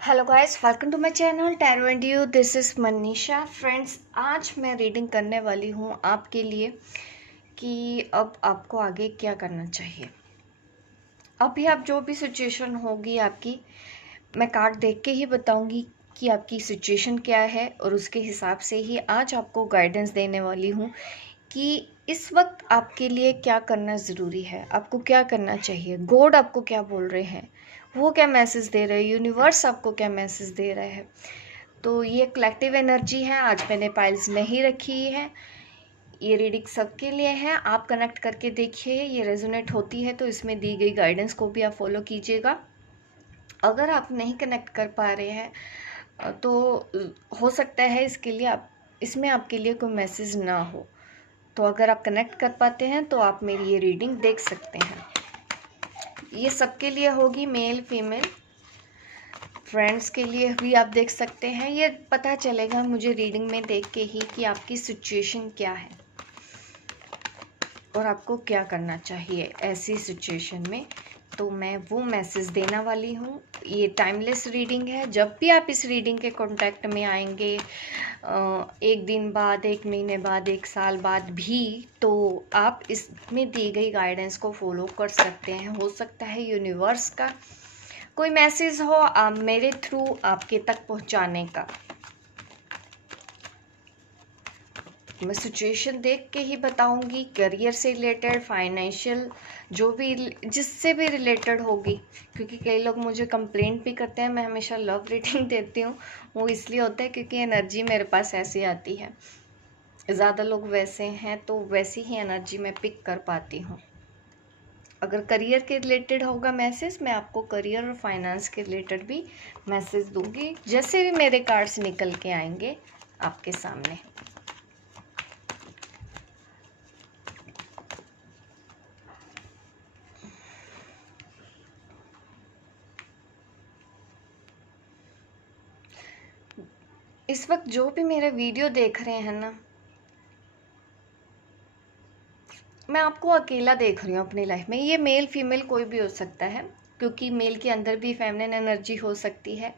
Hello guys, welcome to my channel tarot and you. This is Manisha. Friends, आज मैं reading करने वाली हूँ आपके लिए कि अब आपको आगे क्या करना चाहिए। अभी आप जो भी सिचुएशन होगी आपकी, मैं कार्ड देख के ही बताऊंगी कि आपकी सिचुएशन क्या है और उसके हिसाब से ही आज आपको गाइडेंस देने वाली हूँ कि इस वक्त आपके लिए क्या करना ज़रूरी है, आपको क्या करना चाहिए, गॉड आपको क्या बोल रहे हैं, वो क्या मैसेज दे रहे हैं, यूनिवर्स आपको क्या मैसेज दे रहा है। तो ये कलेक्टिव एनर्जी है, आज मैंने पाइल्स नहीं रखी है, ये रीडिंग सबके लिए है। आप कनेक्ट करके देखिए, ये रेजोनेट होती है तो इसमें दी गई गाइडेंस को भी आप फॉलो कीजिएगा। अगर आप नहीं कनेक्ट कर पा रहे हैं तो हो सकता है इसके लिए इसमें आपके लिए कोई मैसेज ना हो। तो अगर आप कनेक्ट कर पाते हैं तो आप मेरी ये रीडिंग देख सकते हैं। ये सबके लिए होगी, मेल फीमेल, फ्रेंड्स के लिए भी आप देख सकते हैं। ये पता चलेगा मुझे रीडिंग में देख के ही कि आपकी सिचुएशन क्या है और आपको क्या करना चाहिए ऐसी सिचुएशन में। तो मैं वो मैसेज देने वाली हूँ। ये टाइमलेस रीडिंग है। जब भी आप इस रीडिंग के कांटेक्ट में आएंगे, एक दिन बाद, एक महीने बाद, एक साल बाद भी, तो आप इसमें दी गई गाइडेंस को फॉलो कर सकते हैं। हो सकता है यूनिवर्स का कोई मैसेज हो मेरे थ्रू आपके तक पहुंचाने का। मैं सिचुएशन देख के ही बताऊंगी, करियर से रिलेटेड, फाइनेंशियल, जो भी जिससे भी रिलेटेड होगी। क्योंकि कई लोग मुझे कंप्लेंट भी करते हैं। मैं हमेशा लव रीडिंग देती हूँ, वो इसलिए होता है क्योंकि एनर्जी मेरे पास ऐसी आती है। ज़्यादा लोग वैसे हैं तो वैसी ही एनर्जी मैं पिक कर पाती हूँ। अगर करियर के रिलेटेड होगा मैसेज, मैं आपको करियर और फाइनेंस के रिलेटेड भी मैसेज दूंगी, जैसे भी मेरे कार्ड्स निकल के आएंगे आपके सामने। इस वक्त जो भी मेरा वीडियो देख रहे हैं ना, मैं आपको अकेला देख रही हूँ अपनी लाइफ में। ये मेल फीमेल कोई भी हो सकता है, क्योंकि मेल के अंदर भी फेमिनिन एनर्जी हो सकती है,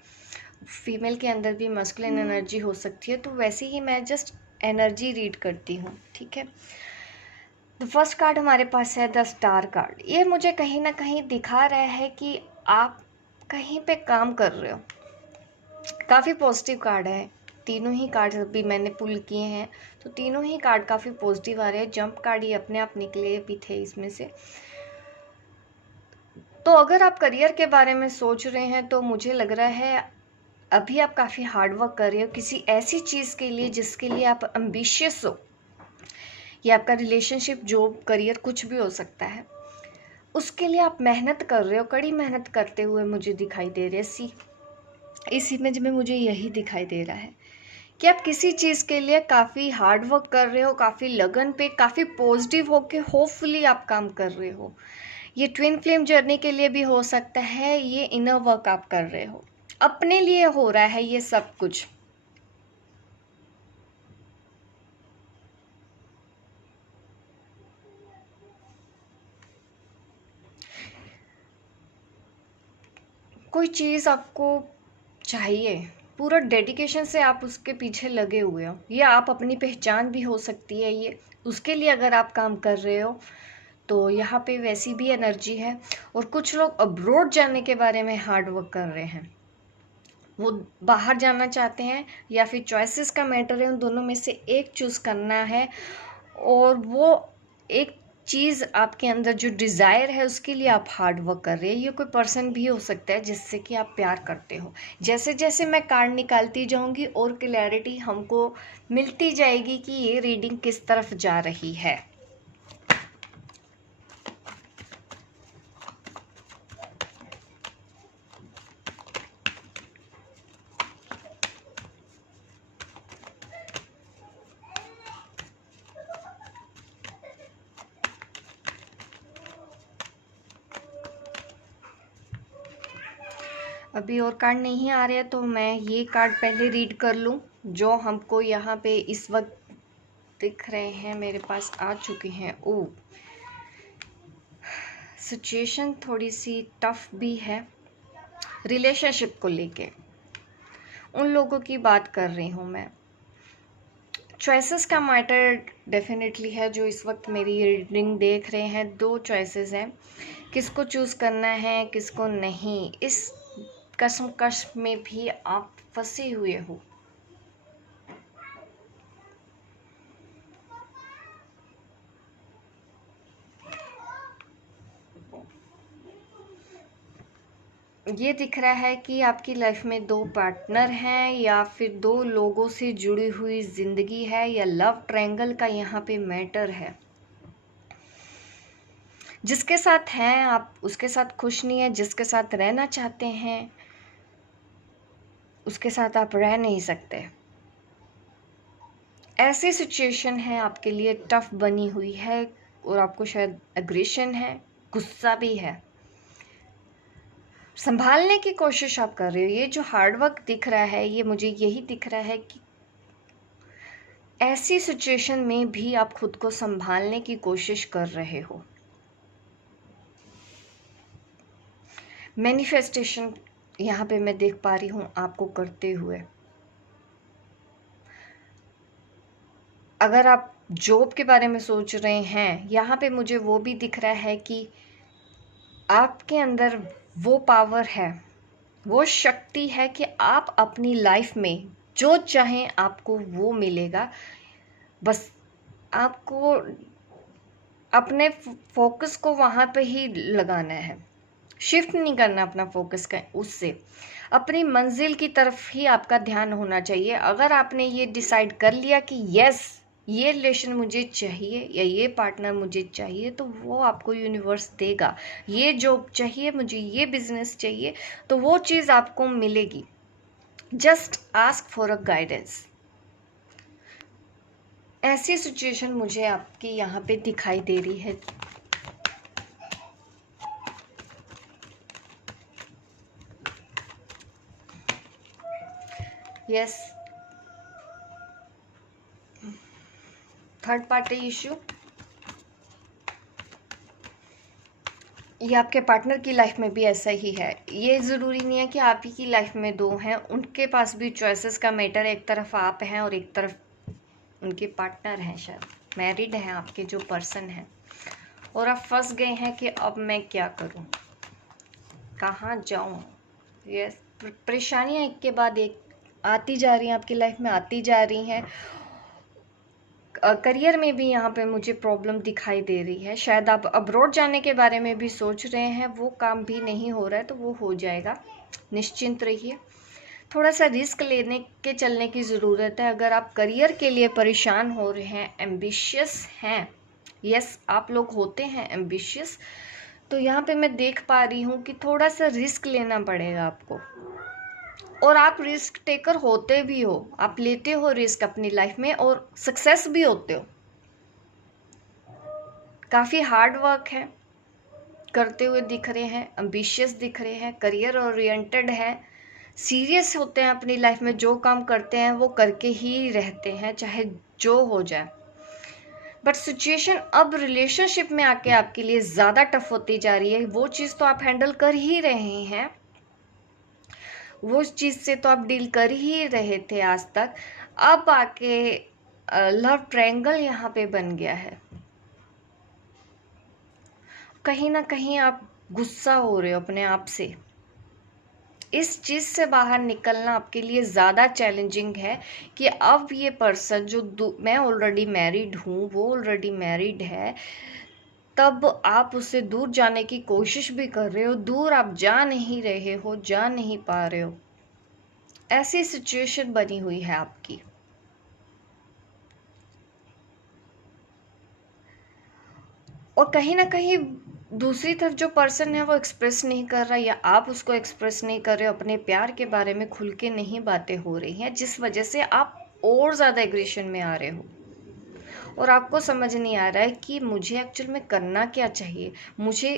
फीमेल के अंदर भी मस्कुलिन एनर्जी हो सकती है। तो वैसे ही मैं जस्ट एनर्जी रीड करती हूँ, ठीक है। तो फर्स्ट कार्ड हमारे पास है द स्टार कार्ड। ये मुझे कहीं ना कहीं दिखा रहा है कि आप कहीं पे काम कर रहे हो। काफ़ी पॉजिटिव कार्ड है। तीनों ही कार्ड अभी मैंने पुल किए हैं तो तीनों ही कार्ड काफ़ी पॉजिटिव आ रहे हैं। जंप कार्ड ये अपने आप निकले भी थे इसमें से। तो अगर आप करियर के बारे में सोच रहे हैं तो मुझे लग रहा है अभी आप काफ़ी हार्ड वर्क कर रहे हो किसी ऐसी चीज़ के लिए जिसके लिए आप एम्बिशियस हो। ये आपका रिलेशनशिप, जॉब, करियर, कुछ भी हो सकता है। उसके लिए आप मेहनत कर रहे हो, कड़ी मेहनत करते हुए मुझे दिखाई दे रहे हैं। इस इमेज में मुझे यही दिखाई दे रहा है कि आप किसी चीज़ के लिए काफ़ी हार्ड वर्क कर रहे हो, काफ़ी लगन पे, काफ़ी पॉजिटिव होके होपफुली आप काम कर रहे हो। ये ट्विन फ्लेम जर्नी के लिए भी हो सकता है। ये इनर वर्क आप कर रहे हो, अपने लिए हो रहा है ये सब कुछ। कोई चीज़ आपको चाहिए, पूरा डेडिकेशन से आप उसके पीछे लगे हुए हो। ये आप अपनी पहचान भी हो सकती है ये, उसके लिए अगर आप काम कर रहे हो तो यहाँ पे वैसी भी एनर्जी है। और कुछ लोग अब्रॉड जाने के बारे में हार्ड वर्क कर रहे हैं, वो बाहर जाना चाहते हैं, या फिर चॉइसेस का मैटर है, उन दोनों में से एक चूज़ करना है। और वो एक चीज़ आपके अंदर जो डिज़ायर है उसके लिए आप हार्ड वर्क कर रहे हैं। ये कोई पर्सन भी हो सकता है जिससे कि आप प्यार करते हो। जैसे जैसे मैं कार्ड निकालती जाऊंगी और क्लैरिटी हमको मिलती जाएगी कि ये रीडिंग किस तरफ जा रही है। अभी और कार्ड नहीं आ रहे तो मैं ये कार्ड पहले रीड कर लूँ जो हमको यहाँ पे इस वक्त दिख रहे हैं, मेरे पास आ चुके हैं। ओ, सिचुएशन थोड़ी सी टफ भी है रिलेशनशिप को लेके। उन लोगों की बात कर रही हूँ मैं। चॉइसेस का मैटर डेफिनेटली है। जो इस वक्त मेरी रीडिंग देख रहे हैं, 2 चॉइसेस हैं, किसको चूज़ करना है किसको नहीं। इस कश्मकश में भी आप फंसे हुए हो। ये दिख रहा है कि आपकी लाइफ में 2 पार्टनर हैं या फिर 2 लोगों से जुड़ी हुई ज़िंदगी है, या लव ट्रायंगल का यहाँ पे मैटर है। जिसके साथ हैं आप उसके साथ खुश नहीं है, जिसके साथ रहना चाहते हैं उसके साथ आप रह नहीं सकते। ऐसी सिचुएशन है आपके लिए टफ बनी हुई है, और आपको शायद एग्रेशन है, गुस्सा भी है, संभालने की कोशिश आप कर रहे हो। ये जो हार्डवर्क दिख रहा है, ये मुझे यही दिख रहा है कि ऐसी सिचुएशन में भी आप खुद को संभालने की कोशिश कर रहे हो। मैनिफेस्टेशन यहाँ पे मैं देख पा रही हूँ आपको करते हुए। अगर आप जॉब के बारे में सोच रहे हैं, यहाँ पे मुझे वो भी दिख रहा है कि आपके अंदर वो पावर है, वो शक्ति है कि आप अपनी लाइफ में जो चाहें आपको वो मिलेगा। बस आपको अपने फोकस को वहाँ पे ही लगाना है, शिफ्ट नहीं करना अपना फोकस का उससे। अपनी मंजिल की तरफ ही आपका ध्यान होना चाहिए। अगर आपने ये डिसाइड कर लिया कि यस ये रिलेशन मुझे चाहिए या ये पार्टनर मुझे चाहिए, तो वो आपको यूनिवर्स देगा। ये जॉब चाहिए मुझे, ये बिजनेस चाहिए, तो वो चीज़ आपको मिलेगी। Just ask for a guidance. ऐसी सिचुएशन मुझे आपकी यहाँ पे दिखाई दे रही है। Yes, third party issue. ये आपके पार्टनर की लाइफ में भी ऐसा ही है। ये ज़रूरी नहीं है कि आप ही की लाइफ में 2 हैं, उनके पास भी चॉइसेस का मैटर है। एक तरफ आप हैं और एक तरफ उनके पार्टनर हैं, शायद मैरिड हैं आपके जो पर्सन हैं, और आप फंस गए हैं कि अब मैं क्या करूं, कहाँ जाऊं। ये परेशानियां एक के बाद एक आती जा रही हैं, आपकी लाइफ में आती जा रही हैं। करियर में भी यहाँ पे मुझे प्रॉब्लम दिखाई दे रही है। शायद आप अब्रॉड जाने के बारे में भी सोच रहे हैं, वो काम भी नहीं हो रहा है, तो वो हो जाएगा, निश्चिंत रहिए। थोड़ा सा रिस्क लेने के चलने की ज़रूरत है। अगर आप करियर के लिए परेशान हो रहे हैं, एम्बिशियस हैं, यस आप लोग होते हैं एम्बिशियस, तो यहाँ पे मैं देख पा रही हूँ कि थोड़ा सा रिस्क लेना पड़ेगा आपको। और आप रिस्क टेकर होते भी हो, आप लेते हो रिस्क अपनी लाइफ में और सक्सेस भी होते हो। काफ़ी हार्ड वर्क है करते हुए दिख रहे हैं, एम्बिशियस दिख रहे हैं, करियर ओरिएंटेड है, सीरियस होते हैं अपनी लाइफ में। जो काम करते हैं वो करके ही रहते हैं, चाहे जो हो जाए। बट सिचुएशन अब रिलेशनशिप में आके आपके लिए ज़्यादा टफ होती जा रही है। वो चीज़ तो आप हैंडल कर ही रहे हैं, वो चीज़ से तो आप डील कर ही रहे थे आज तक। अब आके लव ट्रायंगल यहाँ पे बन गया है। कहीं ना कहीं आप गुस्सा हो रहे हो अपने आप से। इस चीज़ से बाहर निकलना आपके लिए ज़्यादा चैलेंजिंग है कि अब ये पर्सन जो मैं ऑलरेडी मैरिड हूँ, वो ऑलरेडी मैरिड है, तब आप उससे दूर जाने की कोशिश भी कर रहे हो। दूर आप जा नहीं रहे हो, जा नहीं पा रहे हो। ऐसी सिचुएशन बनी हुई है आपकी। और कहीं ना कहीं दूसरी तरफ जो पर्सन है वो एक्सप्रेस नहीं कर रहा, या आप उसको एक्सप्रेस नहीं कर रहे हो, अपने प्यार के बारे में खुल के नहीं बातें हो रही हैं, जिस वजह से आप और ज़्यादा एग्रेशन में आ रहे हो। और आपको समझ नहीं आ रहा है कि मुझे एक्चुअल में करना क्या चाहिए। मुझे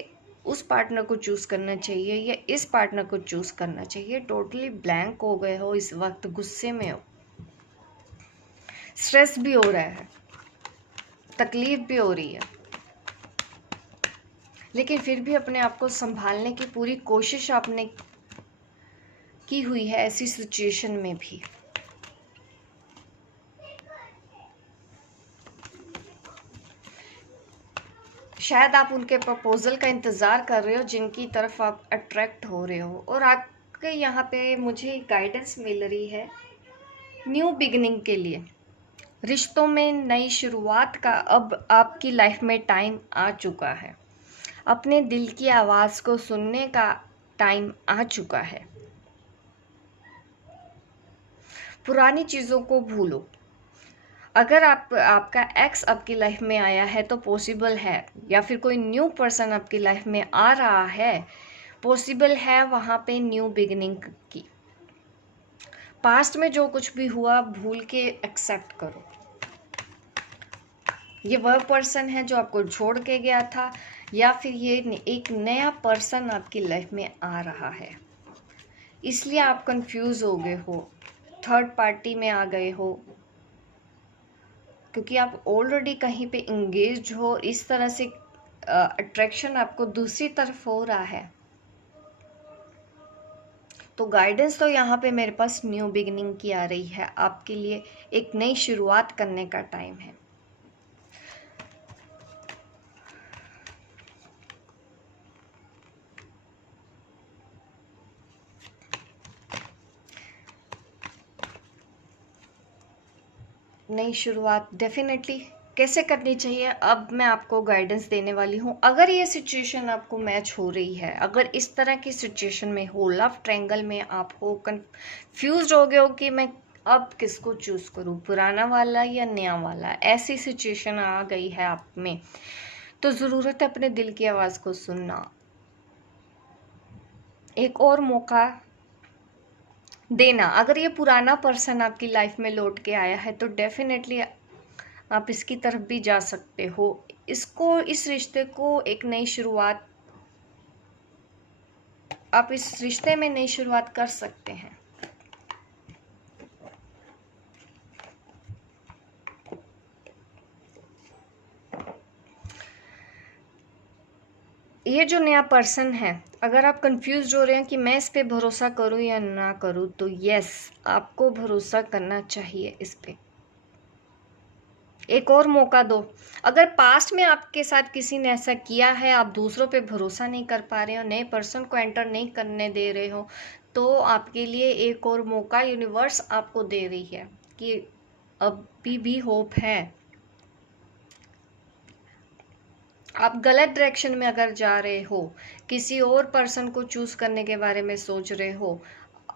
उस पार्टनर को चूज़ करना चाहिए या इस पार्टनर को चूज़ करना चाहिए। टोटली ब्लैंक हो गए हो, इस वक्त गुस्से में हो, स्ट्रेस भी हो रहा है, तकलीफ भी हो रही है, लेकिन फिर भी अपने आप को संभालने की पूरी कोशिश आपने की हुई है ऐसी सिचुएशन में भी। शायद आप उनके प्रपोजल का इंतज़ार कर रहे हो, जिनकी तरफ आप अट्रैक्ट हो रहे हो, और आपके यहाँ पे मुझे गाइडेंस मिल रही है न्यू बिगिनिंग के लिए। रिश्तों में नई शुरुआत का अब आपकी लाइफ में टाइम आ चुका है। अपने दिल की आवाज़ को सुनने का टाइम आ चुका है। पुरानी चीज़ों को भूलो। अगर आपका एक्स आपकी लाइफ में आया है तो पॉसिबल है, या फिर कोई न्यू पर्सन आपकी लाइफ में आ रहा है, पॉसिबल है वहाँ पे न्यू बिगिनिंग की। पास्ट में जो कुछ भी हुआ भूल के एक्सेप्ट करो। ये वह पर्सन है जो आपको छोड़ के गया था, या फिर ये एक नया पर्सन आपकी लाइफ में आ रहा है, इसलिए आप कंफ्यूज हो गए हो, थर्ड पार्टी में आ गए हो, क्योंकि आप ऑलरेडी कहीं पे इंगेज हो। इस तरह से अट्रैक्शन आपको दूसरी तरफ हो रहा है। तो गाइडेंस तो यहाँ पे मेरे पास न्यू बिगिनिंग की आ रही है। आपके लिए एक नई शुरुआत करने का टाइम है। नई शुरुआत डेफिनेटली कैसे करनी चाहिए, अब मैं आपको गाइडेंस देने वाली हूँ। अगर ये सिचुएशन आपको मैच हो रही है, अगर इस तरह की सिचुएशन में हो, लव ट्रायंगल में आप हो, कंफ्यूज हो गए हो कि मैं अब किसको चूज करूँ, पुराना वाला या नया वाला, ऐसी सिचुएशन आ गई है आप में, तो ज़रूरत है अपने दिल की आवाज़ को सुनना। एक और मौका देना। अगर ये पुराना पर्सन आपकी लाइफ में लौट के आया है तो डेफिनेटली आप इसकी तरफ भी जा सकते हो। इस रिश्ते को एक नई शुरुआत, आप इस रिश्ते में नई शुरुआत कर सकते हैं। ये जो नया पर्सन है, अगर आप कंफ्यूज हो रहे हैं कि मैं इस पे भरोसा करूं या ना करूं, तो यस, आपको भरोसा करना चाहिए इस पे। एक और मौका दो। अगर पास्ट में आपके साथ किसी ने ऐसा किया है, आप दूसरों पे भरोसा नहीं कर पा रहे हो, नए पर्सन को एंटर नहीं करने दे रहे हो, तो आपके लिए एक और मौका यूनिवर्स आपको दे रही है कि अभी भी होप है। आप गलत डायरेक्शन में अगर जा रहे हो, किसी और पर्सन को चूज करने के बारे में सोच रहे हो,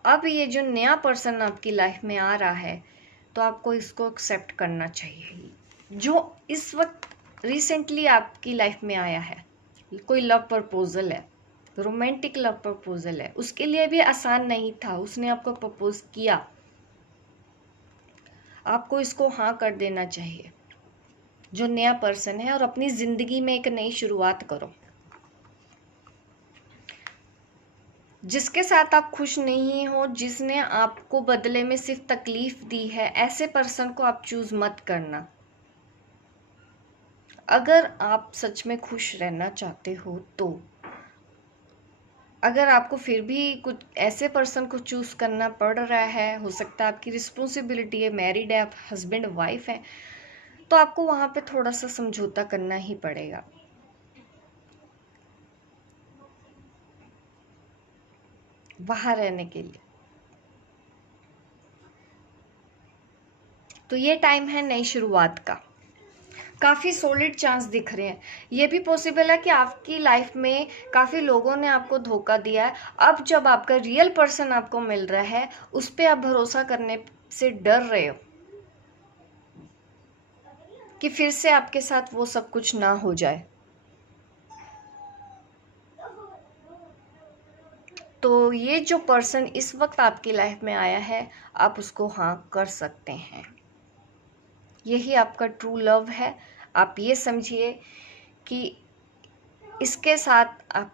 अब ये जो नया पर्सन आपकी लाइफ में आ रहा है, तो आपको इसको एक्सेप्ट करना चाहिए। जो इस वक्त रिसेंटली आपकी लाइफ में आया है, कोई लव प्रपोजल है, रोमांटिक लव प्रपोजल है, उसके लिए भी आसान नहीं था, उसने आपको प्रपोज किया, आपको इसको हाँ कर देना चाहिए, जो नया पर्सन है, और अपनी जिंदगी में एक नई शुरुआत करो। जिसके साथ आप खुश नहीं हो, जिसने आपको बदले में सिर्फ तकलीफ दी है, ऐसे पर्सन को आप चूज मत करना। अगर आप सच में खुश रहना चाहते हो, तो अगर आपको फिर भी कुछ ऐसे पर्सन को चूज करना पड़ रहा है, हो सकता है आपकी रिस्पॉन्सिबिलिटी है, मैरिड है, आप हस्बैंड वाइफ है, तो आपको वहां पे थोड़ा सा समझौता करना ही पड़ेगा। वहां रहने के लिए तो ये टाइम है नई शुरुआत का। काफ़ी सॉलिड चांस दिख रहे हैं। ये भी पॉसिबल है कि आपकी लाइफ में काफ़ी लोगों ने आपको धोखा दिया है। अब जब आपका रियल पर्सन आपको मिल रहा है, उस पर आप भरोसा करने से डर रहे हो कि फिर से आपके साथ वो सब कुछ ना हो जाए। तो ये जो पर्सन इस वक्त आपकी लाइफ में आया है, आप उसको हाँ कर सकते हैं। यही आपका ट्रू लव है। आप ये समझिए कि इसके साथ आप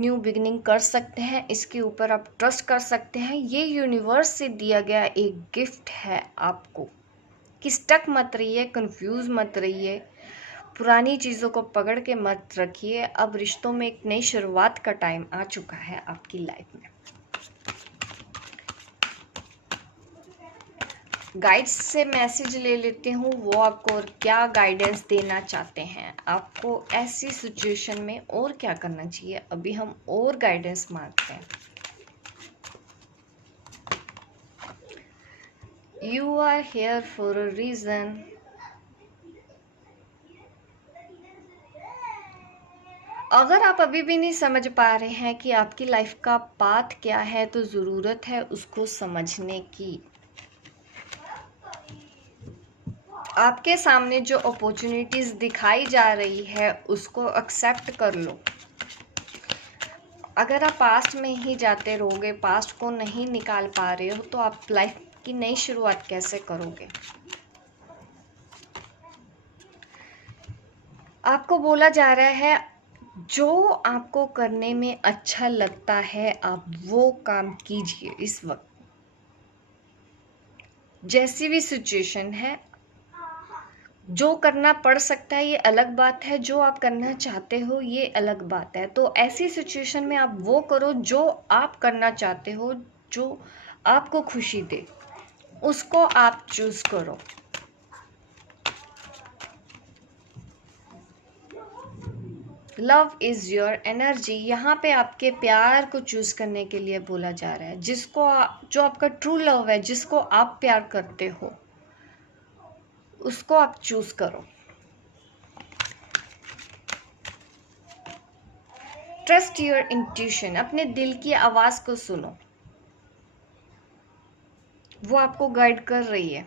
न्यू बिगिनिंग कर सकते हैं, इसके ऊपर आप ट्रस्ट कर सकते हैं। ये यूनिवर्स से दिया गया एक गिफ्ट है आपको, कि स्टक मत रहिए, कंफ्यूज मत रहिए, पुरानी चीज़ों को पकड़ के मत रखिए। अब रिश्तों में एक नई शुरुआत का टाइम आ चुका है आपकी लाइफ में। गाइड्स से मैसेज ले लेती हूँ, वो आपको और क्या गाइडेंस देना चाहते हैं, आपको ऐसी सिचुएशन में और क्या करना चाहिए। अभी हम और गाइडेंस मांगते हैं। You are here for a reason. अगर आप अभी भी नहीं समझ पा रहे हैं कि आपकी लाइफ का पाथ क्या है, तो ज़रूरत है उसको समझने की। आपके सामने जो अपॉर्चुनिटीज़ दिखाई जा रही है उसको एक्सेप्ट कर लो। अगर आप पास्ट में ही जाते रहोगे, पास्ट को नहीं निकाल पा रहे हो, तो आप लाइफ की नई शुरुआत कैसे करोगे। आपको बोला जा रहा है जो आपको करने में अच्छा लगता है आप वो काम कीजिए। इस वक्त जैसी भी सिचुएशन है, जो करना पड़ सकता है ये अलग बात है, जो आप करना चाहते हो ये अलग बात है। तो ऐसी सिचुएशन में आप वो करो जो आप करना चाहते हो, जो आपको खुशी दे, उसको आप चूज करो। Love is your energy. यहाँ पे आपके प्यार को चूज करने के लिए बोला जा रहा है। जो आपका ट्रू लव है, जिसको आप प्यार करते हो, उसको आप चूज करो। Trust your intuition. अपने दिल की आवाज को सुनो, वो आपको गाइड कर रही है।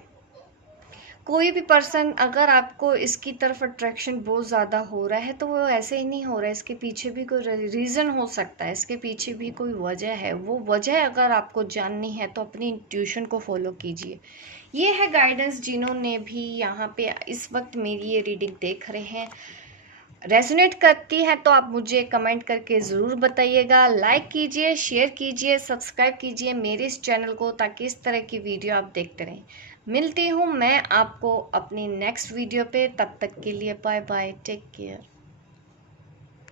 कोई भी पर्सन, अगर आपको इसकी तरफ अट्रैक्शन बहुत ज़्यादा हो रहा है, तो वो ऐसे ही नहीं हो रहा है, इसके पीछे भी कोई रीज़न हो सकता है, इसके पीछे भी कोई वजह है। वो वजह अगर आपको जाननी है तो अपनी इंट्यूशन को फॉलो कीजिए। ये है गाइडेंस। जिन्होंने भी यहाँ पे इस वक्त मेरी ये रीडिंग देख रहे हैं, रेजोनेट करती है तो आप मुझे कमेंट करके ज़रूर बताइएगा। लाइक कीजिए, शेयर कीजिए, सब्सक्राइब कीजिए मेरे इस चैनल को, ताकि इस तरह की वीडियो आप देखते रहें। मिलती हूँ मैं आपको अपनी नेक्स्ट वीडियो पे। तब तक के लिए बाय बाय, टेक केयर।